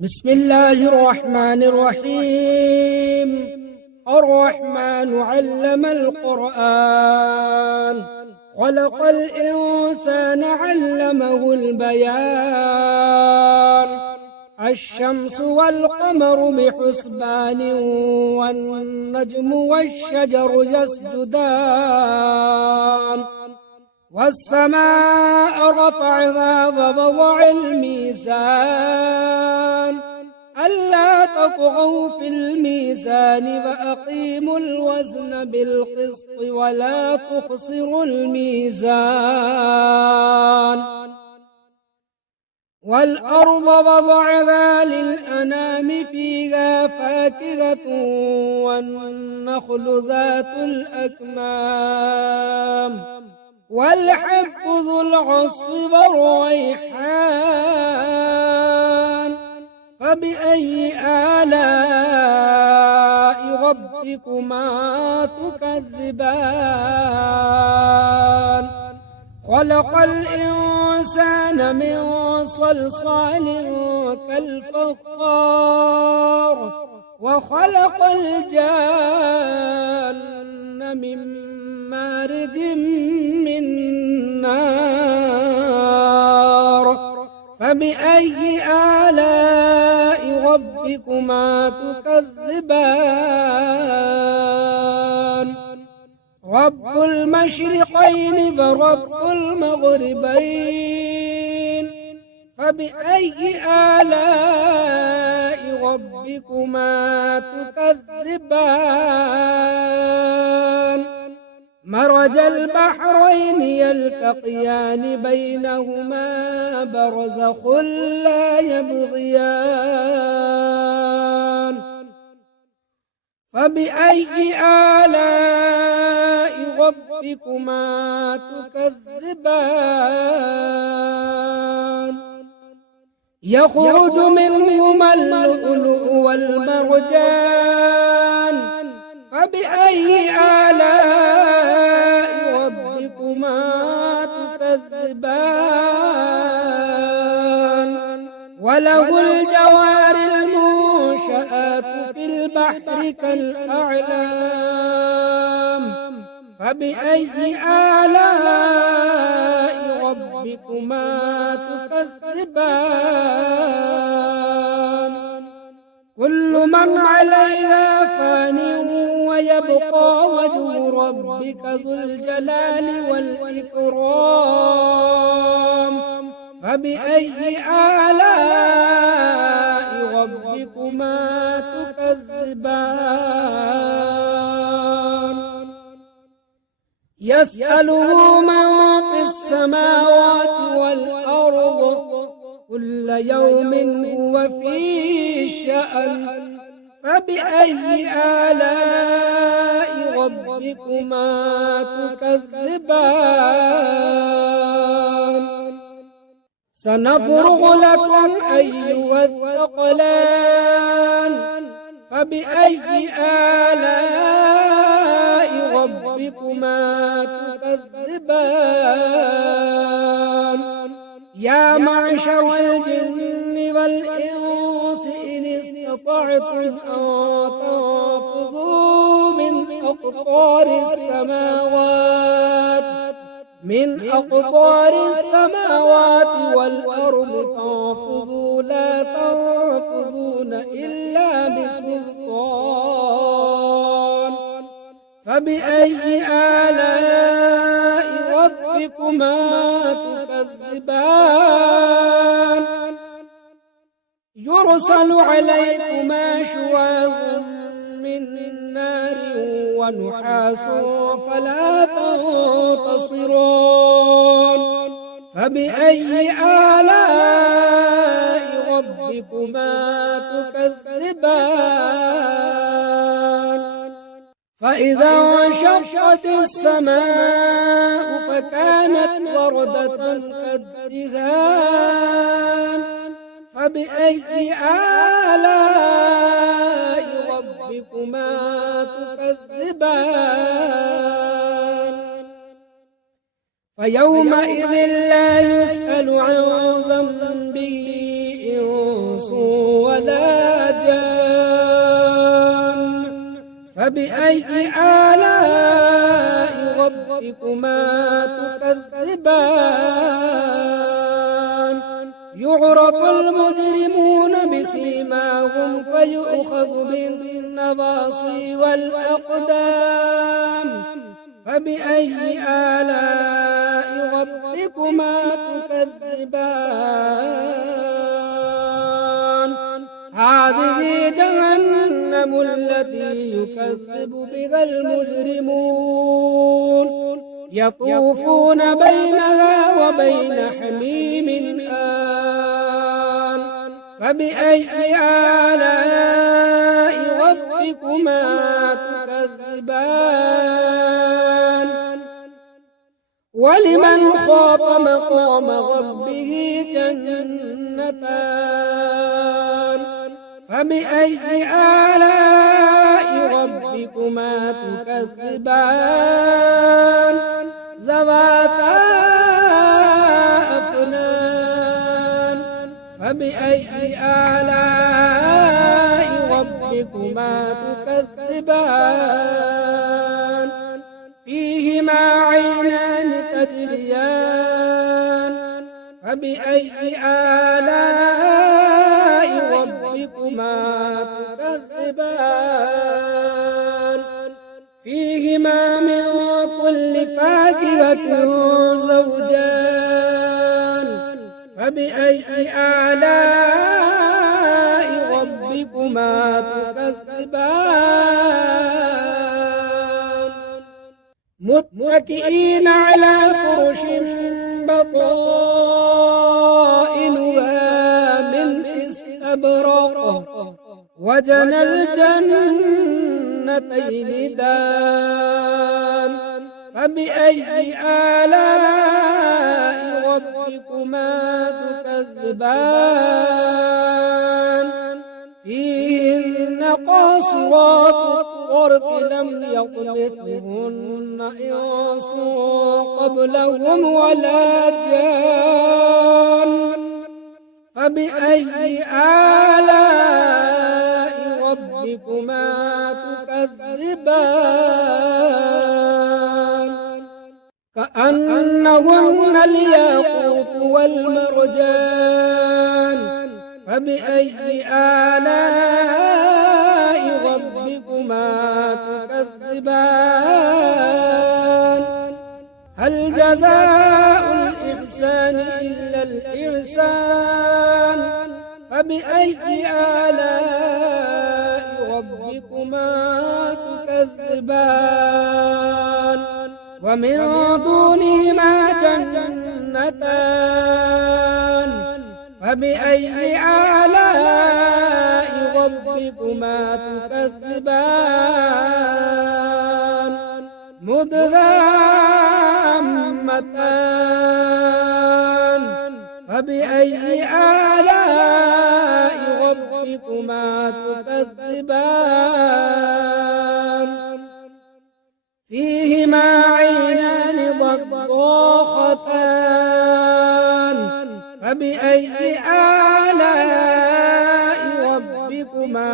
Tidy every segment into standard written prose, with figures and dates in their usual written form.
بسم الله الرحمن الرحيم. الرحمن علم القرآن، خلق الإنسان علمه البيان. الشمس والقمر بحسبان، والنجم والشجر يسجدان. والسماء رفعها ووضع الميزان، ألا تطغوا في الميزان وأقيموا الوزن بالقسط ولا تخسروا الميزان. والأرض وضعها للأنام، فيها فاكهة والنخل ذات الأكمام، والحب ذو العصف والريحان. فبأي آلاء ربكما تكذبان؟ خلق الإنسان من صلصال كالفخار، وخلق الجان من مارج من نار. فبأي آلاء ربكما تكذبان؟ رب المشرقين ورب المغربين، فبأي آلاء ربكما تكذبان؟ مرج البحرين يلتقيان، بينهما برزخ لا يبغيان. فبأي آلاء ربكما تكذبان؟ يخرج منهما اللؤلؤ والمرجان، فبأي آلاء ربكما تكذبان؟ وله الجوار المنشآت في البحر كالأعلام، فبأي آلاء ربكما تكذبان؟ كل من عليها فان، ويبقى وجه ربك ذو الجلال والإكرام. فبأي آلاء ربكما تكذبان؟ يسأله من في السماوات والأرض، كل يوم هو في شأن. فبأي آلاء ربكما تكذبان؟ سنفرغ لكم أيها الثقلان، فبأي آلاء ربكما تكذبان؟ يا معشر الجن والإنس إن استطعتم أن تنفذوا من أقطار السماوات والأرض، فانفذوا لا تنفذون إلا بسلطان. فبأي آلاء ربكما تكذبان؟ يرسل عليكما شواظ من نار ونحاس فلا تنتصران. فبأي آلاء ربكما تكذبان؟ فإذا انشقت السماء فكانت وردة كالدهان. فبأي آلاء ربكما تكذبان؟ فيومئذ لا يسأل عن ذنبه إنس ولا جان فبأي آلاء ربكما تكذبان يعرف المجرمون بسيماهم فيؤخذ بالنواصي والأقدام فبأي آلاء ربكما تكذبان هذه جهنم التي يكذب بها المجرمون يطوفون بينها وبين حميم آن فبأي آلاء ربكما تكذبان ولمن خاف مقام ربه جنتان فبأي آلاء ربكما تكذبان ذواتا أفنان فبأي آلاء ربكما تكذبان فيهما عينان تجريان فبأي آلاء ربكما تكذبان فيهما من كل فاكهة زوجان فبأي آلاء ربكما تكذبان متكئين على فرش بطائنها من استبرق وجنى الجنتين دان فبأي آلاء ربكما تكذبان فيهن قاصرات الطرف لم يطمثهن إنس قبلهم ولا جان فبأي آلاء ربكما تكذبان كأنهن الياقوت والمرجان فبأي آلاء ربكما تكذبان هل جزاء الإحسان إلا الإحسان فبأي آلاء ربكما تكذبان ومن دونهما جنتان فبأي آلاء ربكما تكذبان مدغامتان فبأي آلاء ربكما تكذبان فيهما عينان ضاختان فبأي آلاء ربكما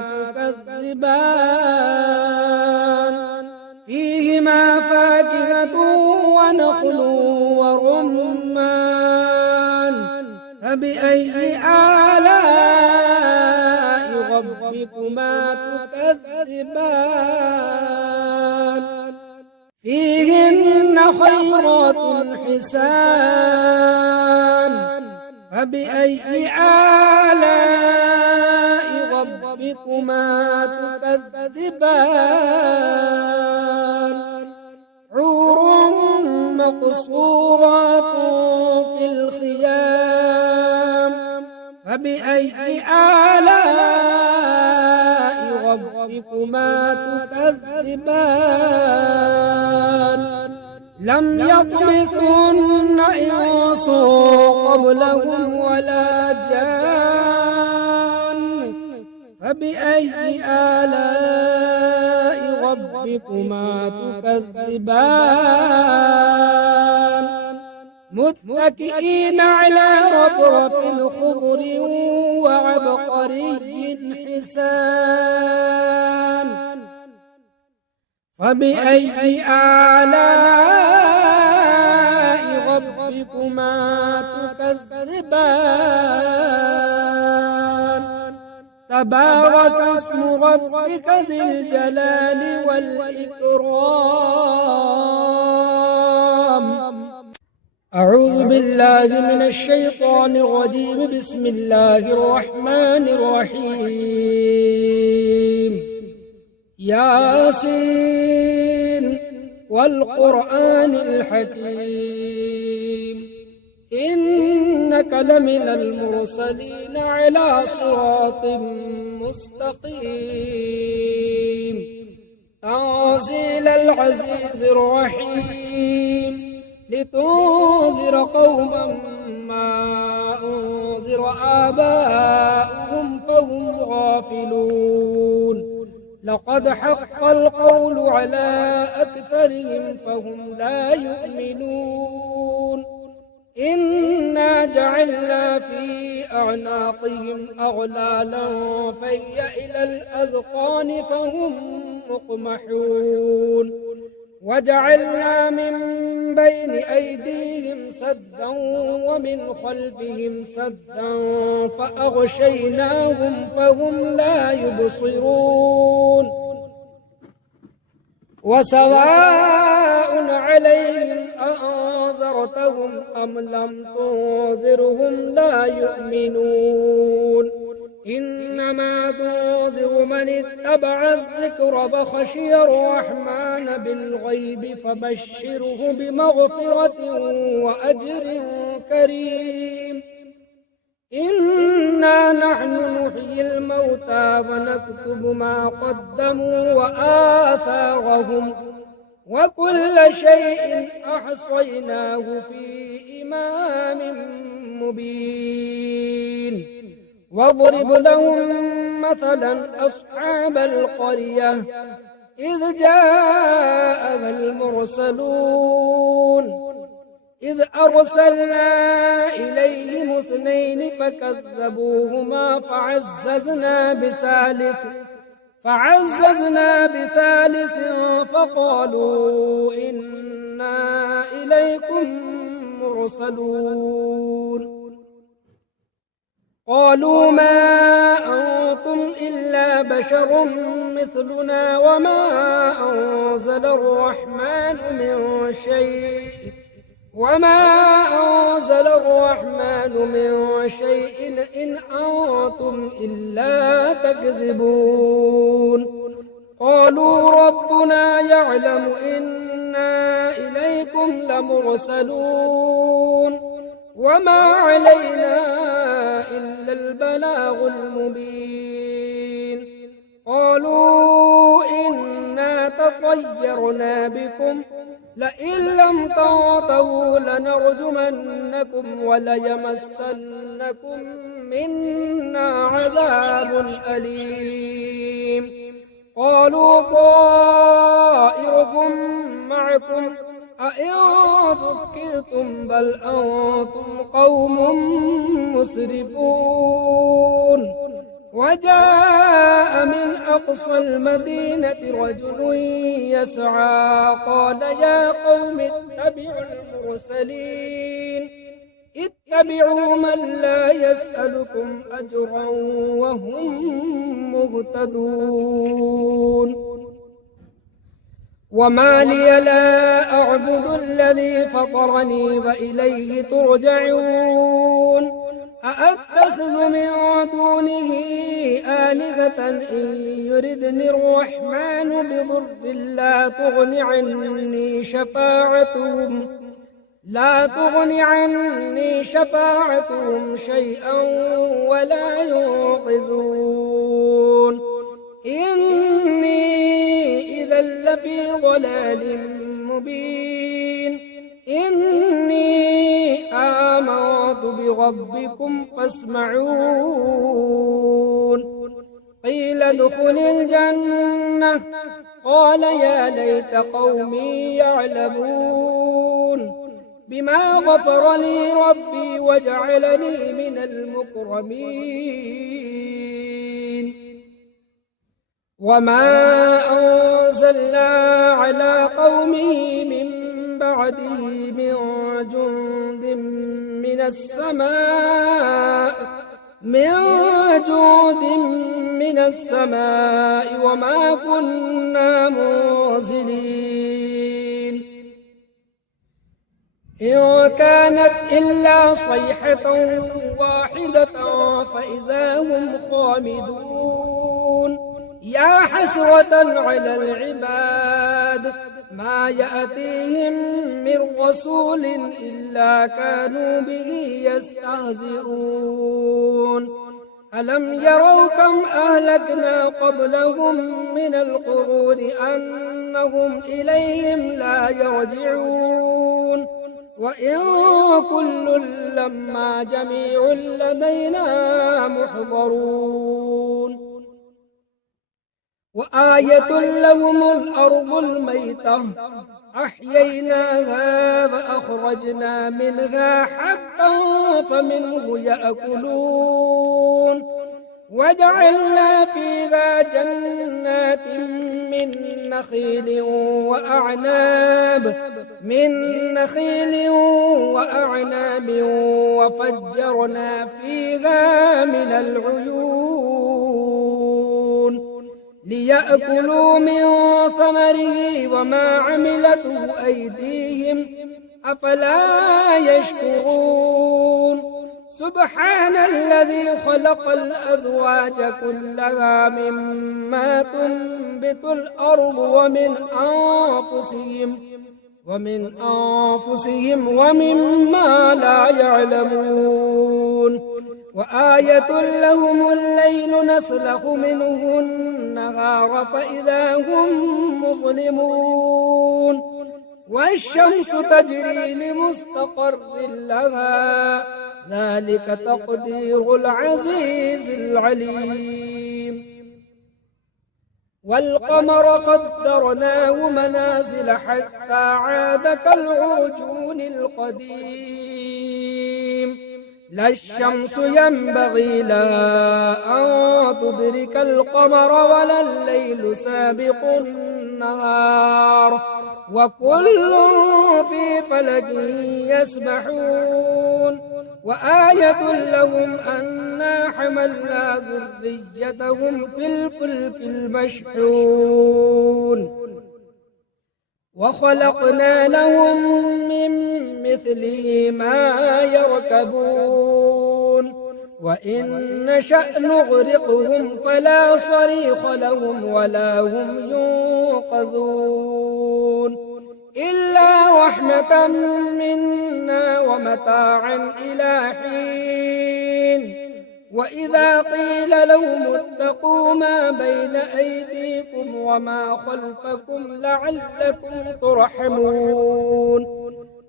تكذبان فيهما فاكهة ونخل ورمان فبأي آلاء ربكما تكذبان فيهن خيرات حسان فبأي آلاء ربكما تكذبان حور مقصورات في الخيام فبأي آلاء ربكما تكذبان لم يطمثهن إنس قبلهم ولا جان فبأي آلاء ربكما تكذبان متكئين على رفرف خضر وعبقري حسان فبأي آلاء ربكما تكذبان تبارك اسم ربك ذي الجلال والإكرام أعوذ بالله من الشيطان الرجيم بسم الله الرحمن الرحيم ياسين والقرآن الحكيم إنك لمن المرسلين على صراط مستقيم تنزيل العزيز الرحيم لتنذر قوما ما أنذر آباؤهم فهم غافلون لقد حق القول على أكثرهم فهم لا يؤمنون إنا جعلنا في أعناقهم أغلالا فهي إلى الأذقان فهم مقمحون وجعلنا من بين أيديهم سدا ومن خلفهم سدا فأغشيناهم فهم لا يبصرون وسواء عليهم أأنذرتهم أم لم تنذرهم لا يؤمنون إنما تنذر من اتبع الذكر فخشي الرحمن بالغيب فبشره بمغفرة وأجر كريم إنا نحن نحيي الموتى ونكتب ما قدموا وآثارهم وكل شيء أحصيناه في إمام مبين واضرب لهم مثلا أصحاب القرية إذ جاءها المرسلون إذ أرسلنا إليهم اثنين فكذبوهما فعززنا بثالث فقالوا إنا إليكم مرسلون قالوا ما أنتم إلا بشر مثلنا وما أنزل الرحمن من شيء إن أنتم إلا تكذبون قالوا ربنا يعلم إنا إليكم لمرسلون وما علينا إلا البلاغ المبين قالوا إنا تطيرنا بكم لئن لم تنتهوا لنرجمنكم وليمسنكم منا عذاب أليم قالوا طائركم معكم أئن ذكرتم بل أنتم قوم مسرفون وجاء من أقصى المدينة رجل يسعى قال يا قوم اتبعوا المرسلين اتبعوا من لا يسألكم أجرا وهم مهتدون وما لي لا أعبد الذي فطرني وإليه ترجعون أأتخذ من دونه آلهة إن يردني الرحمن بضر لا تغن عني شفاعتهم شيئا ولا ينقذون إني إذا لفي ضلال مبين إني آمنت بربكم فاسمعون قيل ادخل الجنة قال يا ليت قومي يعلمون بما غفر لي ربي وجعلني من المكرمين وما أنزلنا على قومه من بعده من جند من السماء وما كنا منزلين إن كانت إلا صيحة واحدة فإذا هم خامدون يا حسرة على العباد ما يأتيهم من رسول إلا كانوا به يستهزئون ألم يروا كم أهلكنا قبلهم من القرون أنهم إليهم لا يرجعون وإن كل لما جميع لدينا محضرون وآية لهم الأرض الميتة أحييناها فأخرجنا منها حبا فمنه يأكلون وجعلنا فيها جنات من نخيل وأعناب وفجرنا فيها من العيون ليأكلوا من ثمره وما عملته أيديهم أفلا يشكرون سبحان الذي خلق الأزواج كلها مما تنبت الأرض ومن أنفسهم ومما لا يعلمون وآية لهم الليل نسلخ منه النهار فإذا هم مظلمون والشمس تجري لمستقر لها ذلك تقدير العزيز العليم والقمر قدرناه منازل حتى عاد كالعرجون القديم لا الشمس ينبغي لها أن تدرك القمر ولا الليل سابق النهار وكل في فلك يسبحون وآية لهم أنا حملنا ذريتهم في الفلك المشحون وخلقنا لهم من مثله ما يركبون وإن نشأ نغرقهم فلا صريخ لهم ولا هم ينقذون إلا رحمة منا ومتاعا إلى حين وإذا قيل لهم اتقوا ما بين أيديكم وما خلفكم لعلكم ترحمون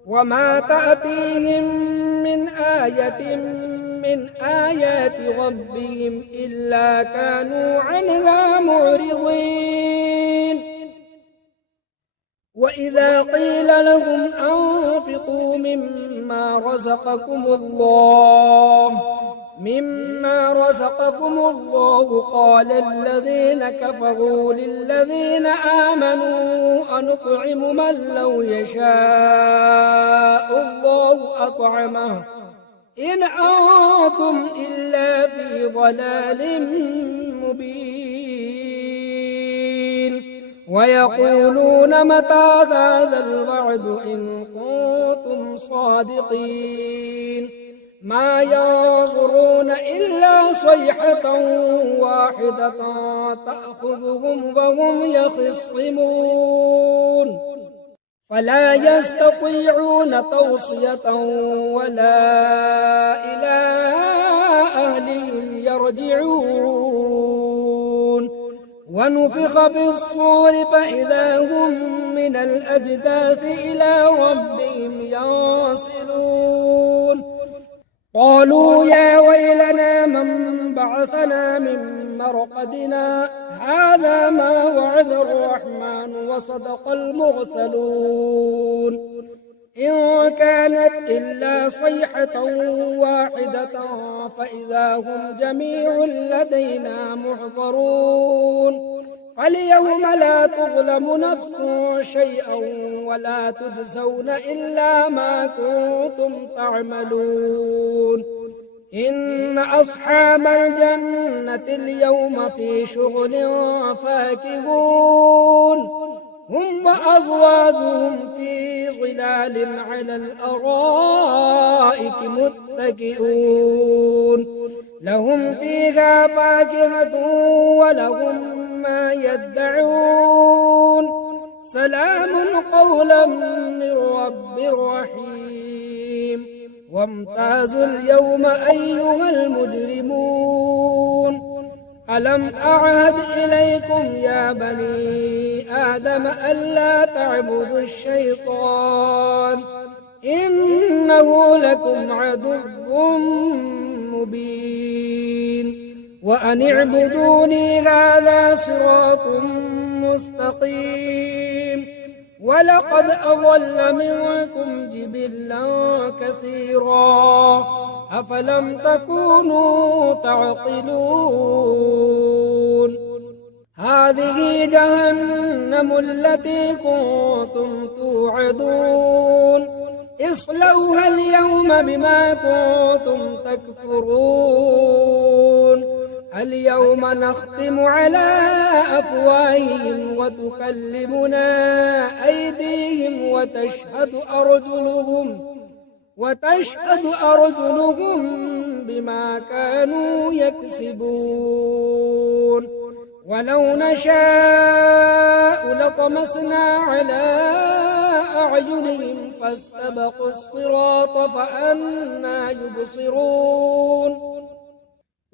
وما تأتيهم من آية من آيات ربهم إلا كانوا عنها معرضين وإذا قيل لهم أنفقوا مما رزقكم الله قال الذين كفروا للذين آمنوا أنطعم من لو يشاء الله أطعمه إن أنتم إلا في ضلال مبين ويقولون متى هذا الوعد إن كنتم صادقين ما ينظرون إلا صيحة واحدة تأخذهم وهم يخصمون فلا يستطيعون توصية ولا إلى أهلهم يرجعون ونفخ في الصور فإذا هم من الأجداث إلى ربهم ينسلون قالوا يا ويلنا من بعثنا من مرقدنا هذا ما وعد الرحمن وصدق المرسلون إن كانت إلا صيحة واحدة فإذا هم جميع لدينا محضرون فاليوم لا تظلم نفس شيئا ولا تجزون إلا ما كنتم تعملون إن أصحاب الجنة اليوم في شغل فاكهون هم وأزواجهم في ظلال على الأرائك متكئون لهم فيها فاكهة ولهم ما يدعون سلام قولا من رب رحيم وامتازوا اليوم أيها المجرمون ألم أعهد إليكم يا بني آدم ألا تعبدوا الشيطان إنه لكم عدو مبين وأن اعبدوني هذا صراط مستقيم ولقد أضل منكم جبلا كثيرا أفلم تكونوا تعقلون هذه جهنم التي كنتم توعدون اصلوها اليوم بما كنتم تكفرون اليوم نختم على أفواههم وتكلمنا أيديهم وتشهد أرجلهم بما كانوا يكسبون ولو نشاء لطمسنا على أعينهم فاستبقوا الصراط فأنى يبصرون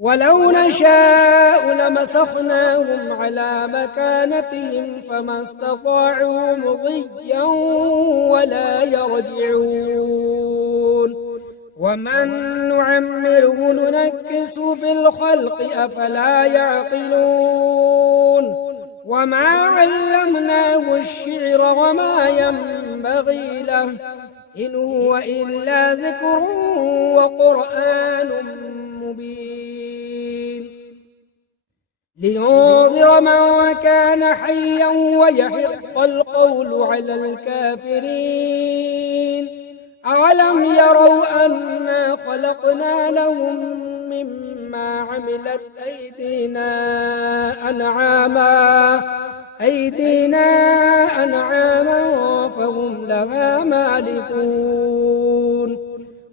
ولو نشاء لمسخناهم على مكانتهم فما استطاعوا مضيا ولا يرجعون ومن نعمره ننكس في الخلق أفلا يعقلون وما علمناه الشعر وما ينبغي له إن هو إلا ذكر وقرآن مبين لينذر من كان حيا ويحق القول على الكافرين أولم يروا أنا خلقنا لهم مما عملت أيدينا أنعاما فهم لها مالكون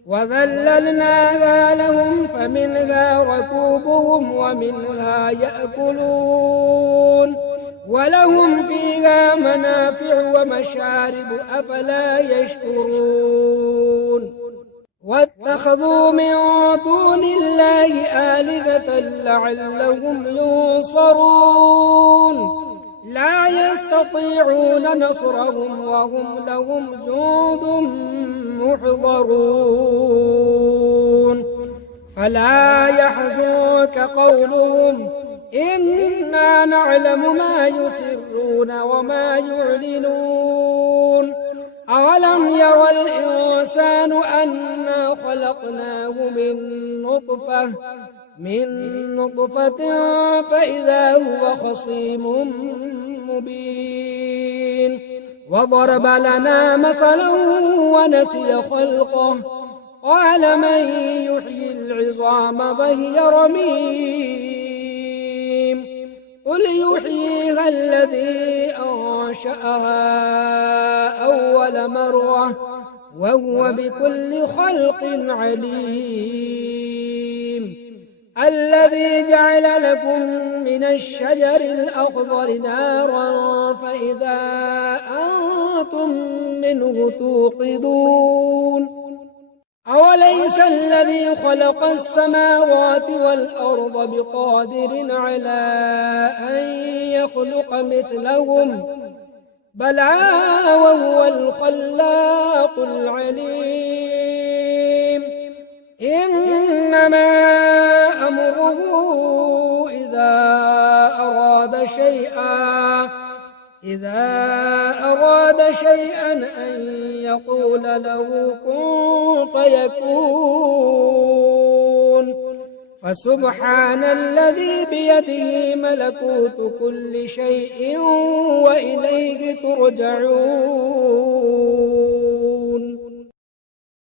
وذللناها لهم فمنها ركوبهم ومنها يأكلون ولهم فيها منافع ومشارب أفلا يشكرون واتخذوا من دون الله آلهة لعلهم ينصرون لا يستطيعون نصرهم وهم لهم جند محضرون فلا يحزنك قولهم إنا نعلم ما يسرون وما يعلنون أولم ير الإنسان أنا خلقناه من نطفة فإذا هو خصيم مبين وضرب لنا مثلا ونسي خلقه قال من يحيي العظام وهي رميم قل يحييها الذي أنشأها أول مرة وهو بكل خلق عليم الذي جعل لكم من الشجر الأخضر نارا فإذا أنتم منه توقدون أوليس الذي خلق السماوات والأرض بقادر على أن يخلق مثلهم بلى وهو الخلاق العليم إنما أمره إذا أراد شيئا إذا أراد شيئا أن يقول له كن فيكون فسبحان الذي بيده ملكوت كل شيء وإليه ترجعون